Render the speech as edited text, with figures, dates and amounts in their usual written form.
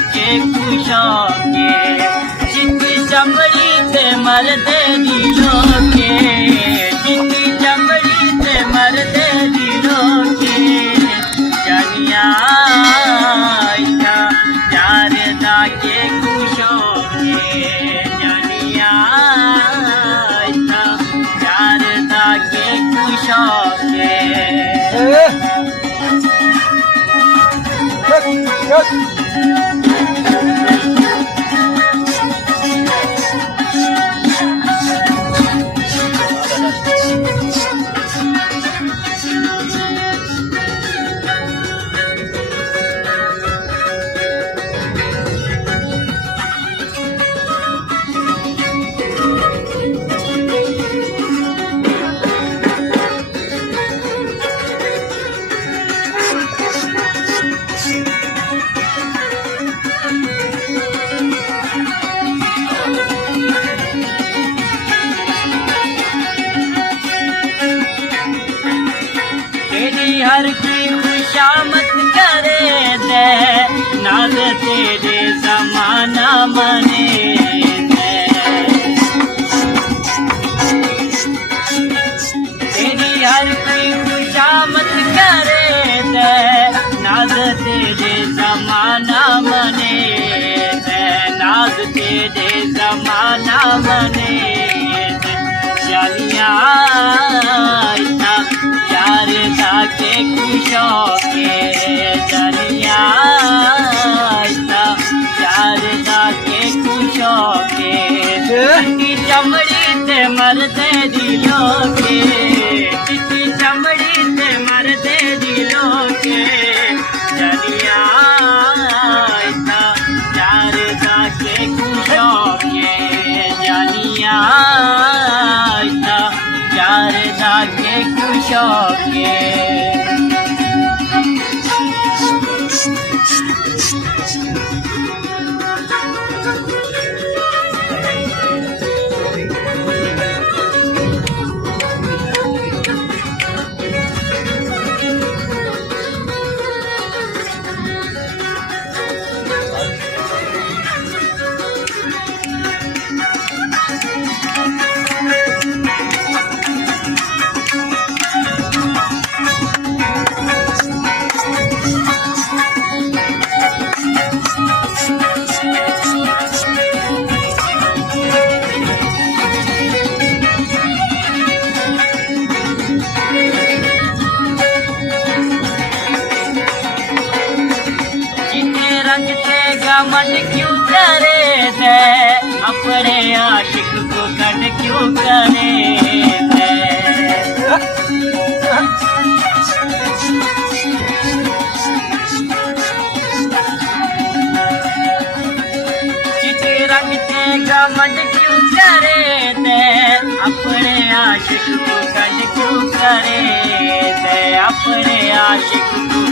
के खुशों के जितनी चमड़ी से मरते दिलों के जितनी चमड़ी से मरते दिलों के जानिया प्यार दा के खुशों के जानिया प्यार दा के खुशों के हर की खुशामद करे दे नाज तेरे जमाना मने दे तेरी हर की खुशामद करे दे नाज तेरे जमाना मने दे नाज तेरे जमाना मने दे जानिया प्यार दा के खुशों के जानिया प्यार दा के खुशों के जितनी चमड़ी से मरते दिलों के जितनी चमड़ी से मरते दिलों के जानिया प्यार दा के खुशों के जानिया प्यार दा के खुशों के मन क्यों करे दे अपने आशिक को कट क्यों करे दे चिट्टे रंग तेगा मन क्यों करे दे अपने आशिक को कट क्यों करे दे अपने आशिक को